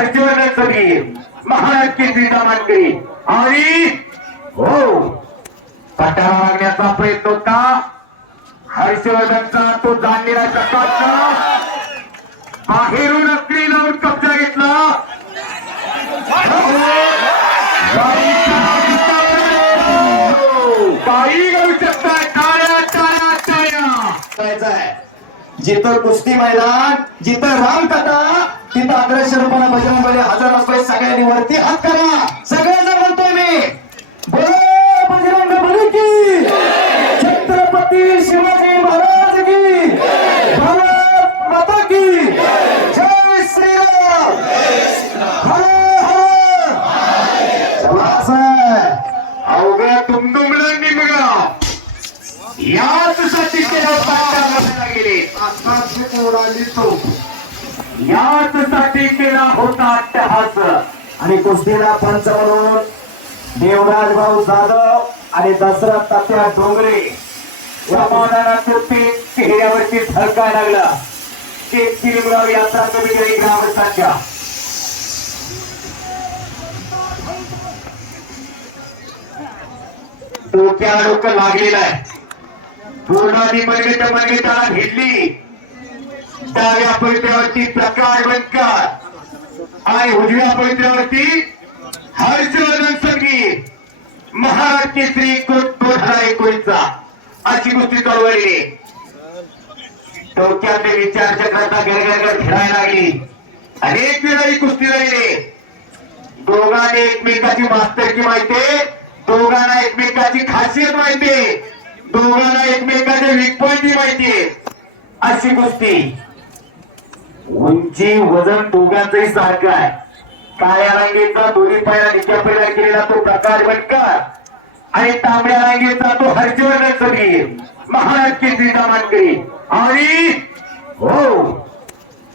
हर्षवर्धन सगळी महाराज केसरी मानकरी आणि हो पटाला लागण्याचा प्रयत्न होता. हर्षवर्धनचा तो जाणलेला चकाचा बाहेरून अक्री लावून कब्जा घेतला. काही करू शकता टाळ्या टाळ्या टाळ्या. करायचं आहे जिथं कुस्ती मैदान जिथं रामकथा तिथं अकराशे रुपयाला बजरंग बली हजार रुपये सगळ्यांनी वरती हात करा. सगळ्यांना म्हणतोय मी. बोलो बजरंग बली की. छत्रपती शिवाजी महाराज की. भारत माता की. जय श्रीराम. हर हर. अवघ्या तुमदुमलं निमगाव याच साठी केला पाठ्या गेले. आकाशी उडाली तो? याच साठी केला होता अट्टहास. आणि कुस्तीला पंच म्हणून देवराज भाऊ जाधव आणि दसरथ तात्या डोंगरे समाधानाचं पीक चेहऱ्यावरती झळकाय लागला. शेतकरी निमगाव यात्रा कमी ग्रामस्थांच्या डोक्या डोकं लागलेलं आहे. पूर्ण मनगट मनगटाला भिडली डाव्या पवित्र्यावरती प्रकाश बनकार. आणि उजव्या पवित्र्यावरती हर्षवर्धन संगीत महाराज केसरी दोन हजार एकोणीसचा अशी गोष्टी चळवळीने डोक्यातले विचार चक्राचा गरगरगर फिरायला लागली. अनेक वेळा ही कुस्ती झाली दोघांनी एकमेकाची मास्तरकी माहिती? दोघांना एकमेकाची खासियत माहितीये दोघांना एकमेकाचे वीक पॉइंट अशी कुस्ती उंची वजन दोघांचंही सारखं आहे. काळ्या रांगेचा दोन्ही पाया निच्या पैदा केलेला तो प्रकाश भटकर. आणि तांबड्या रांगेचा तो हर्षवर्धन सगळी महाराज केसरी मानकरी. आणि हो.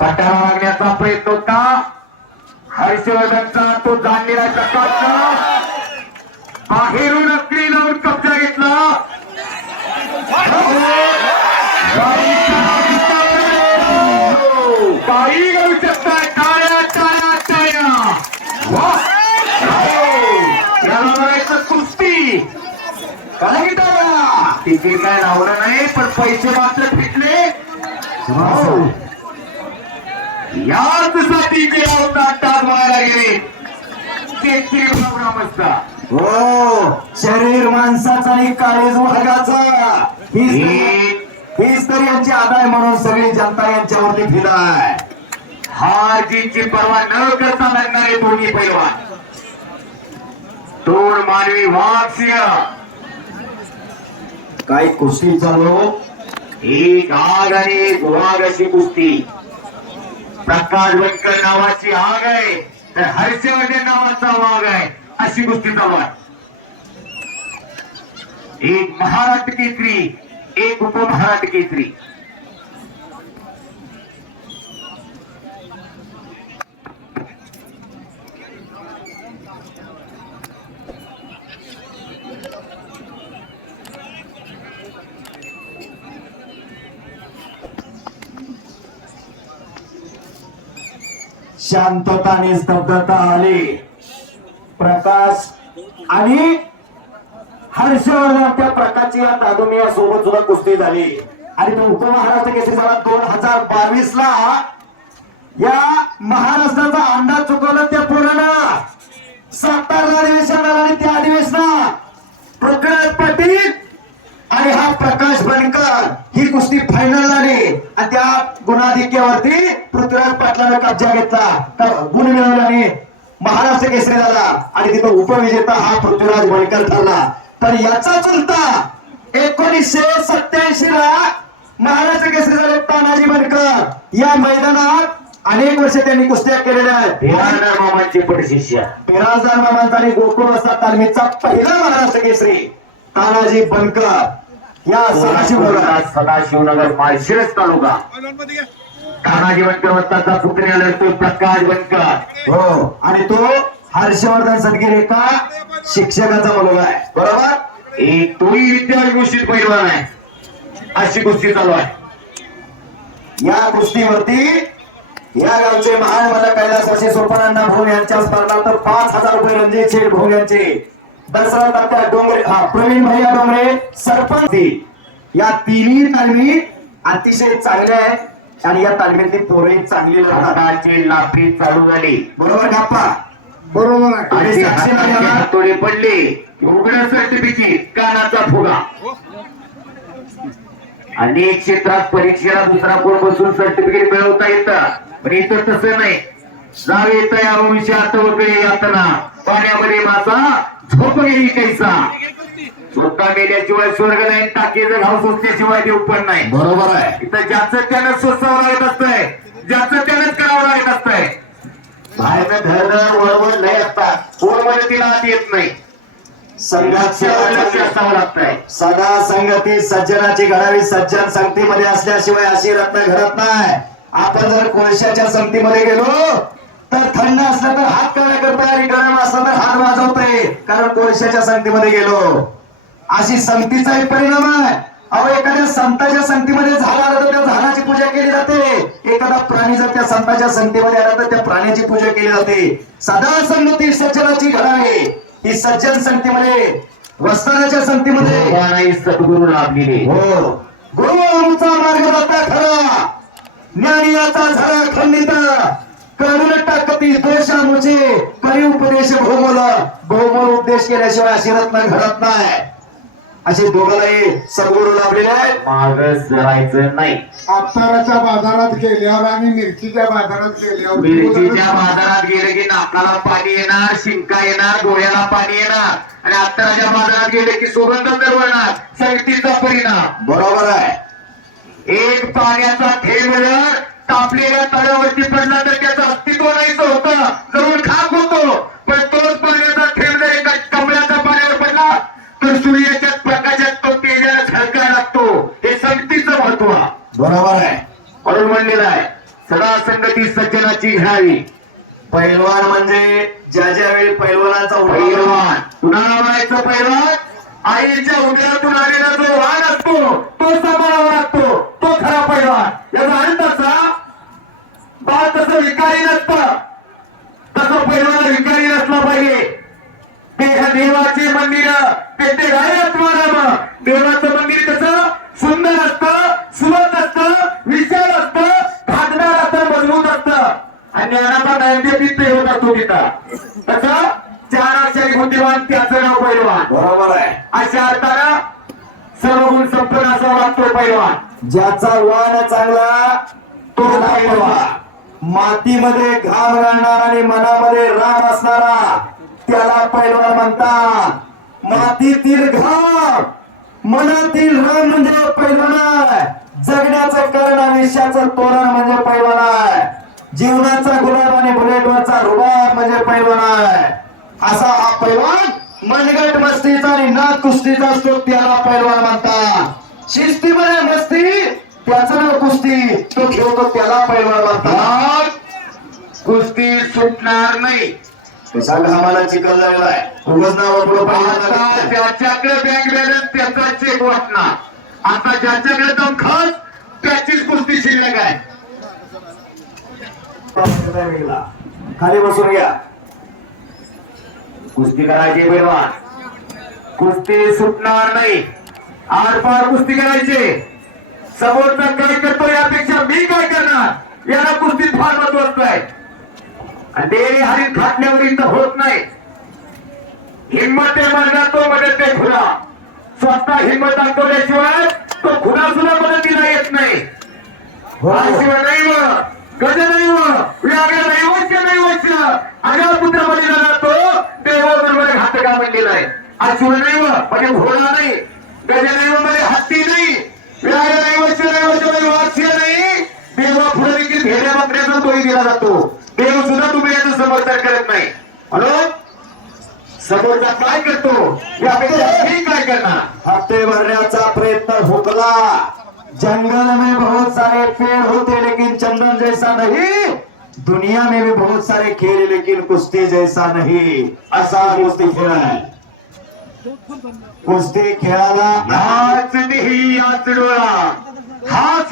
पटाला लागण्याचा प्रयत्न होता. हर्षवर्धनचा तो जाणलेला चकाचा बाहेरून अक्री लावून कब्जा घेतला. काही करू शकता टाळ्या टाळ्या टाळ्या कुस्ती काय काय लावलं नाही पण पैसे मात्र फिटले. याच साठी होता टाळ बघायला गेले हो शरीर माणसाचा आणि काळीज वर्गाचा ही हीच तर यांची आदाय म्हणून सगळी जनता यांच्यावरती फिराय हार जीतची पर्वा न करता लागणारे दोन्ही पैलवान. दोन मानवी वाघ काही कुस्ती चालू? एक आग आणि एक वाघ अशी कुस्ती. प्रकाश बनकर नावाची आग आहे तर हर्षवर्धन नावाचा वाघ आहे अशी कुस्ती चालू आहे. एक महाराष्ट्र केसरी एक उपमहाराष्ट्र केसरी. शांतता आणि स्तब्धता आली. प्रकाश आणि हर्षवर्धन त्या प्रकाशची या दादुमिया सोबत सुद्धा कुस्ती झाली. आणि तो उपमहाराष्ट्र केसरी झाला दोन हजार बावीस ला या महाराष्ट्राचा अंदाज चुकवला त्या पोरानं. सातारा अधिवेशन आणि त्या अधिवेशनात पृथ्वीराज पाटील आणि हा प्रकाश बनकर ही कुस्ती फायनल झाली आणि त्या गुणाधिक्यावरती पृथ्वीराज पाटलानं कब्जा घेतला. तर गुण मिळवल्याने महाराष्ट्र केसरी झाला. आणि तिथं उपविजेता हा पृथ्वीराज बनकर ठरला. तर याचा चुलता एकोणीसशे सत्याऐंशी ला महाराष्ट्र केसरी झाले तानाजी बनकर. या मैदानात अनेक वर्ष त्यांनी कुस्त्या केलेल्या आहेत. बिराजदार मामांचे बिराजदार मामांचा आणि गोकुळ वस्ता तालमीचा पहिला महाराष्ट्र केसरी तानाजी बनकर. या सदाशिव सदाशिवनगर सदाशिवनगर माळशिरस तालुका. तानाजी बनकर वस्ताचा पुत्र आला तो प्रकाश बनकर. हो. आणि तो हर्षवर्धन सदगीर एका शिक्षकाचा मुलगा आहे. बरोबर? एक तोही विद्यार्थी गोष्टीत पैलवान आहे. अशी गोष्टी चालू आहे. या कुस्तीवरती या गावचे महान मला कैलासाचे सोपानांना भोग यांच्या स्पर्धात पाच हजार रुपये रणजित शेठ भोग यांचे. दसरा तात्या डोंगरे हा प्रवीण भैया डोंगरे सरपंच. या तिन्ही तालमी अतिशय चांगल्या आहेत. आणि या तालमीतली पोरही चांगली लढतात. लापरी चालू झाली. बरोबर गप्पा. बरोबर आहे. आणि. हातोडे पडले. उघड सर्टिफिकेट कानाचा फुगा. अनेक क्षेत्रात परीक्षेला दुसरा कोण बसून सर्टिफिकेट मिळवता येतं? पण इथं तसं नाही. जाव येत या वंशात वगैरे यातना. पाण्यामध्ये मासा झोप गेली कैसा? स्वतः मेल्याशिवाय स्वर्ग नाही टाकीचं घाव सुचल्याशिवाय देव पण नाही. बरोबर आहे. इथं ज्याचं त्यानं सोसावं लागत असतंय ज्याचं त्यानंच करावं लागत असतंय. बाहेरनं धरणं वळवळ लय असतात कोण मदतीला आत येत नाही. सदा संगती सज्जनाची घडावी सज्जन संगतीमध्ये असल्याशिवाय अशी रत्न घडत नाही. आपण जर कोळशाच्या संगतीमध्ये गेलो तर थंड असलं तर हात काळा करतोय आणि गरम असलं तर हात वाजवतोय. कारण कोळशाच्या संगतीमध्ये गेलो. अशी संगतीचा एक परिणाम आहे. अहो एखाद्या संताच्या संगतीमध्ये झाला आला तर त्या झाडाची पूजा केली जाते. एखादा प्राणी जर त्या संताच्या संगतीमध्ये आला तर त्या प्राण्याची पूजा केली जाते. सदा संगती सज्जनाची घडावी ही सज्जन संगतीमध्ये वस्तानाच्या संगतीमध्ये. सद्गुरू लाभलेले. हो. गुरु आमचा मार्ग जाता खरा. ज्ञानियाचा झरा खंडित. करुण टाकती दोषामुचे. करी उपदेश भोमोल? भोमोल उपदेश केल्याशिवाय अशी रत्न घडत नाही. असे दोघांनाही सद्गुरू लाभलेले आहेत. माग जरायचं नाही. अत्तराच्या बाजारात गेल्यावर आणि मिरचीच्या बाजारात गेल्यावर मिरचीच्या बाजारात गेले की नाकाला पाणी येणार शिंका येणार डोळ्याला पाणी येणार. आणि अत्तराच्या बाजारात गेले की सुगंध दरवळणार. संगतीचा परिणाम. बरोबर आहे. एक पाण्याचा थेंब जर तापलेल्या तळ्यावरती पडला तर त्याचं अस्तित्व नाहीच होतं संगती सज्जनाची घ्यावी. पैलवान म्हणजे ज्या ज्या वेळी पैलवानाचा पैलवान. कुणाला म्हणायचं पैलवान? आईच्या उदयातून आलेला जो वाण असतो तो सांभाळावा लागतो. तो खरा पैलवान. याचा अर्थ असा बाळ तसं विकारी नसतं. तसं पैलवान विकारी नसला पाहिजे. ते ह्या देवाचे मंदिर राम देवाचं मंदिर कसं सुंदर असतं सुबक असतं विशाल असतं खासदार असतं मजबूत आणि ज्ञानाचा नैवेद्य होत असतो तिथं. तसं चार अक्षरी बुद्धिमान त्याचं नाव पैलवान. बरोबर आहे. अशा अर्थानं सर्व गुण संपन्न असावा लागतो पैलवान. ज्याचा वाण चांगला तो पैलवान. मातीमध्ये घाम घालणारा आणि मनामध्ये राम असणारा त्याला पैलवान म्हणतात. मातीतील घाम मनातील राम म्हणजे पैलवान आहे. जगण्याचं कारण आयुष्याचं तोरण म्हणजे पैलवान आहे. जीवनाचा गुलाब आणि बुलेटवरचा रुबाब म्हणजे पैलवान आहे. असा हा पैलवान मनगट मस्तीचा आणि नाक कुस्तीचा असतो त्याला पैलवान म्हणतात. शिस्तीमध्ये मस्ती त्याचं नाव कुस्ती. तो खेळतो त्याला पैलवान म्हणतात. कुस्ती सुटणार नाही. झालेला आहे. उगाच नाव ज्याच्याकडे बँक बॅलन्स त्याचा चेक वाटणार. आता ज्याच्याकडे दम खस त्याचीच कुस्ती शिल्लक आहे. वेगळा. खाली बसून घ्या कुस्ती करायची पैलवान कुस्ती सुटणार नाही. आरपार कुस्ती करायची. समोरचा काय करतो यापेक्षा मी काय करणार? याला कुस्तीत फार महत्वाचं आहे. आणि ते हरिण खाटल्यावर इथं होत नाही. हिंमत आहे म्हणला तो मदत ते खुला. स्वतः हिंमत दाखवल्याशिवाय तो खुला सुद्धा मदतीला येत नाही. हो. शिवाय नाही व गज नाही व व्याघ्र नाही पुत्र बलिदान तो देवाबरोबर घातका म्हणलेला आहे. नाही म्हणजे घोडा नाही. गज म्हणजे हत्ती नाही. व्याघ्र म्हणजे नाही. देवा पुढे देखील भेड्या बकऱ्याचा बळी दिला जातो. देव सुद्धा तुम्ही याचं समर्थन करत नाही. म्हणून समोरचा काय करतो? यापेक्षा मी काय करणार? हप्ते भरण्याचा प्रयत्न हुकला. जंगल में बहुत सारे पेड़ होते लेकिन चंदन जैसा नहीं। दुनिया में भी बहुत सारे खेल लेकिन कुश्ती जैसा नहीं। असा कुस्ती खेळ आहे कुस्ती खेळाला हाच देही याच डोळा हा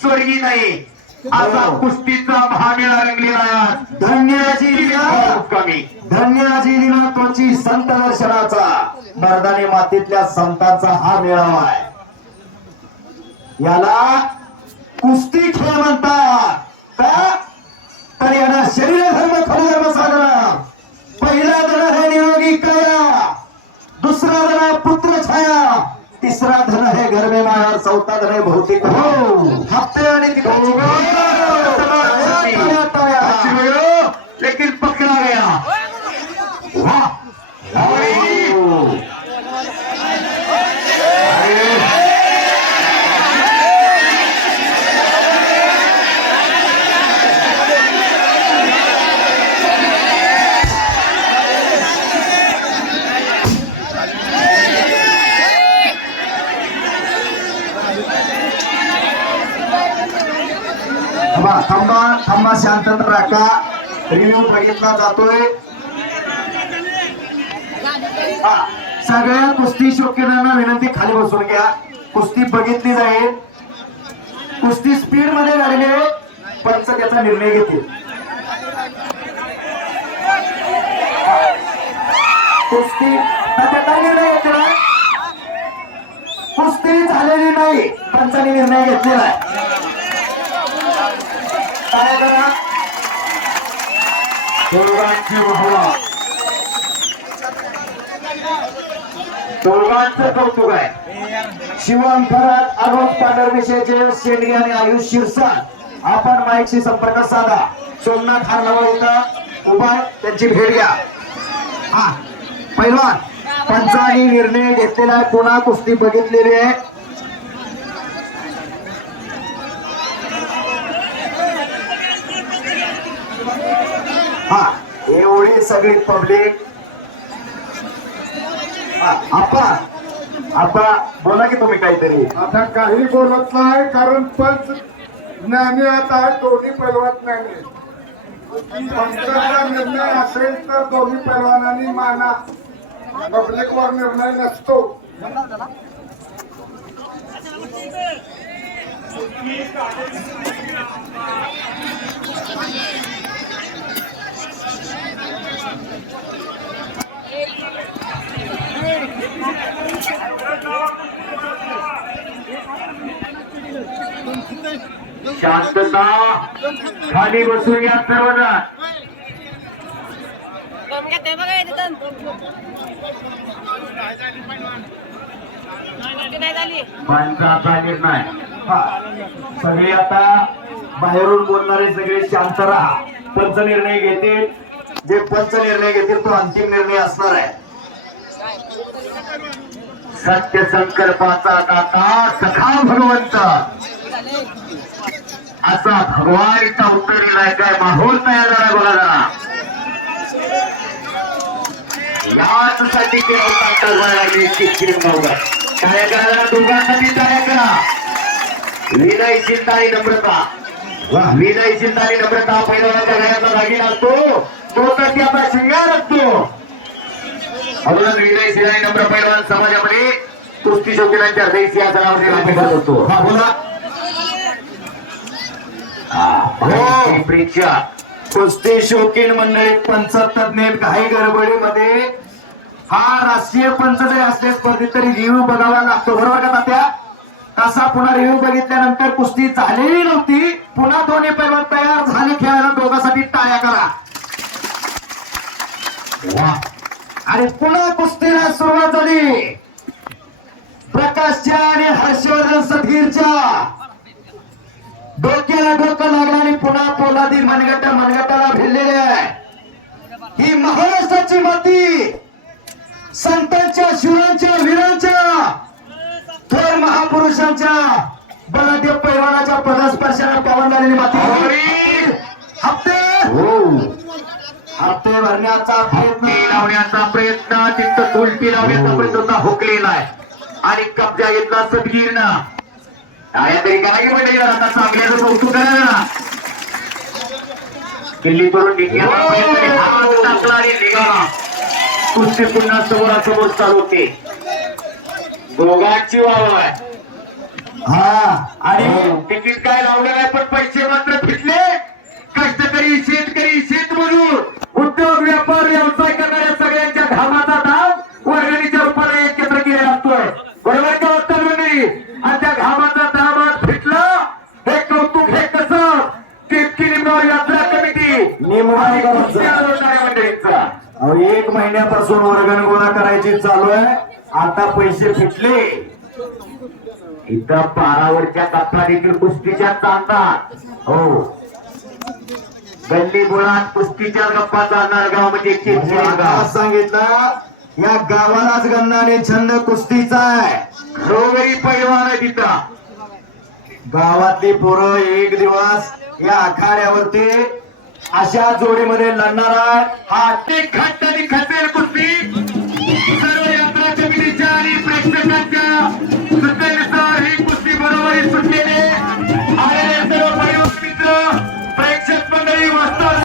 स्वर्गी नाही। असा कुस्तीचा भामेळा रंगलेला आहे. धन्याची खूप कमी। धन्याची दिना त्वची संत दर्शनाचा। मर्दानी मातीतल्या संतांचा हा मेळावा आहे. याला कुस्ती खेळ म्हणतात. का? तर याला शरीर धर्म खल धर्म साधना पहिला धन हे निरोगी काया. दुसरा धन पुत्र छाया. तिसरा धन हे घर में माया. चौथा धन हे भौतिक हो. हप्ते आणि तिकडची टाळ्या, टाळ्या. अश्वयो, लेकिन पकड़ा गया वाह अरे, थांबा थांबा थांबा शांतता राखा रिव्ह्यू बघितला जातोय. हा, सगळ्या कुस्ती शौकीनांना विनंती खाली बसून घ्या. कुस्ती बघितली जाईल. कुस्ती स्पीडमध्ये लागले पंच त्याचा निर्णय घेतील. कुस्ती त्याचा निर्णय घेतलेला कुस्ती झालेली नाही पंचाने निर्णय घेतलेला आहे. काय करा? दोघांची वाहवा दोघांचं कौतुक आहे. शिवम थरात अरुण पांढरविषय शेंडगे आणि आयुष शिरसाट. आपण माईकशी संपर्क साधा. सोमनाथ हारनवळ इथं उभा त्यांची भेट घ्या. हा पहिलवान पंचाने निर्णय घेतलेला आहे. पुन्हा कुस्ती बघितलेली आहे. हा एवढी सगळी पब्लिक आपा आपा बोला की तुम्ही काहीतरी. आता काही बोलत नाही कारण पंच ज्ञानी आता दोन्ही पैलवान ज्ञानी पंचाचा निर्णय असेल तर दोन्ही पैलवानांनी माना. पब्लिक वर निर्णय नसतो. शांतता खाली बसून या सर्वजण Kung निर्णय हा. सगळे आता बाहेरून बोलणारे सगळे शांत राहा. पंच निर्णय घेतील. जे पंच निर्णय घेतील तो अंतिम निर्णय असणार आहे. सत्य संकल्पाचा दाता सखा भगवंत. असा भगवान इथं उत्तर दिलाय काय माहोल तयार झाला बोला जरा याच साठी केलं ताकद लागली चिटकीर नव्हता टाळ्या दोघांसाठी तयार करा. विनय चिंता आणि नम्रता विनय चिंता आणि नम्रता पहिल्या घराचा दागिना असतो. तो तर ती आपला शृंगार असतो. म्हणून विनय शिरा आणि नम्र पैलवान समाजामध्ये कुस्ती शौकीनांच्या हृदय सिंहासनावरती राखीचा हा बोला. हो. परीक्षा कुस्ती शौकीन मंडळी पंचतज्ञ काही गडबडीमध्ये. हा राष्ट्रीय पंच जरी असले स्पर्धेत तरी रिव्ह्यू बघावा लागतो बरोबर का तात्या? तसा पुन्हा रिव्ह्यू बघितल्यानंतर कुस्ती झालेली नव्हती. पुन्हा दोन्ही पैलवान तयार झाले खेळायला. दोघांसाठी टाळ्या करा. आणि पुन्हा कुस्तीला सुरुवात झाली. प्रकाशच्या आणि हर्षवर्धन सधीरच्या. डोक्याला डोकं लागलं आणि पुन्हा पोलादी मनगट मनगटाला भिडलेले आहे. ही महाराष्ट्राची माती. संतांच्या शिवरांच्या वीरांच्या थोर महापुरुषांच्या बलाढ्य पैलवानाच्या पदस्पर्शाने पावन झालेली माती. हप्ते! हो. हप्ते भरण्याचा प्रयत्न. लावण्याचा प्रयत्न तिथं उलटी लावण्याचा प्रयत्न होता हुकलेला आहे. आणि कब्जा घेतला सदगीरनं. काय तरी काय म्हणजे आता चांगल्याचं कौतुक करा जरा दिल्ली करून निघण्याचा प्रयत्न केला. हात टाकला आणि निघाला कुस्ती पुन्हा समोरासमोर चालू होते. दोघांची वाव आहे. हा आणि तिकीट काय लावलं नाही पण पैसे मात्र फिटले. कष्टकरी शेतकरी शेतमजूर उद्योग व्यापार व्यवसाय करणाऱ्या सगळ्यांच्या घामाचा दाब वर्गणीच्या रूपाने एकत्र केलेला असतोय बरोबर का उत्तर मंडळी आणि त्या घामाचा दाब आज फिटला हे कौतुक हे कसं तितकी निंबावर यात्रा कमिटी निंबावर आणि करायचं. कुस्त्या लढवणाऱ्या मंडळींचा अहो, एक महिन्यापासून वर्गण गोळा करायची चालू आहे. आता पैसे फिटले इथं बारावरच्या कप्पा देखील कुस्तीच्या चालतात. हो. गल्ली मुळात कुस्तीच्या गप्पा चालणार गाव म्हणजे सांगितलं या गावालाच गन्नाने छंद कुस्तीचा आहे. रोगरी पैलवान आहे तिथं. गावातली पोरं एक दिवस या आखाड्यावरती अशा जोडीमध्ये लढणार आहे हा ते खट्ट आणि कुस्ती. सर्व यात्रा कमिटीच्या आणि प्रेक्षकांच्या सुट्टेनुसार ही कुस्ती बरोबरी सुटलेले. आलेले सर्व पैलवान मित्र प्रेक्षक मंडळी वस्ताद